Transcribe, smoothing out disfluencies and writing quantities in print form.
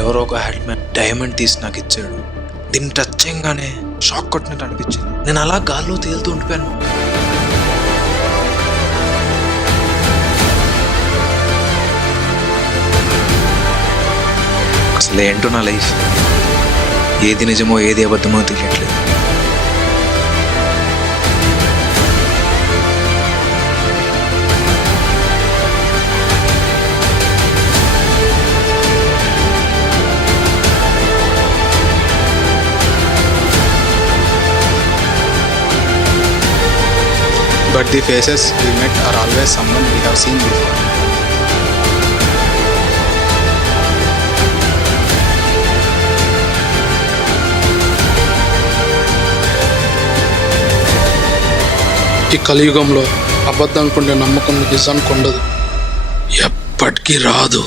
ఎవరో ఒక hand man diamond తీసి నాకు ఇచ్చాడు. దీన్ని టచ్ చేయగానే షాక్ కొట్టినట్టు అనిపించింది. నేను అలా గాల్లో తేలుతూ ఉండిపోయాను. అసలు ఏంటో నా లైఫ్, ఏది నిజమో ఏది అబద్ధమో తెలియట్లేదు. But the faces we met are always someone we have seen before. ఈ కలియుగంలో అబద్ధం కొండే నమ్మకం నిజానికి ఉండదు, ఎప్పటికీ రాదు.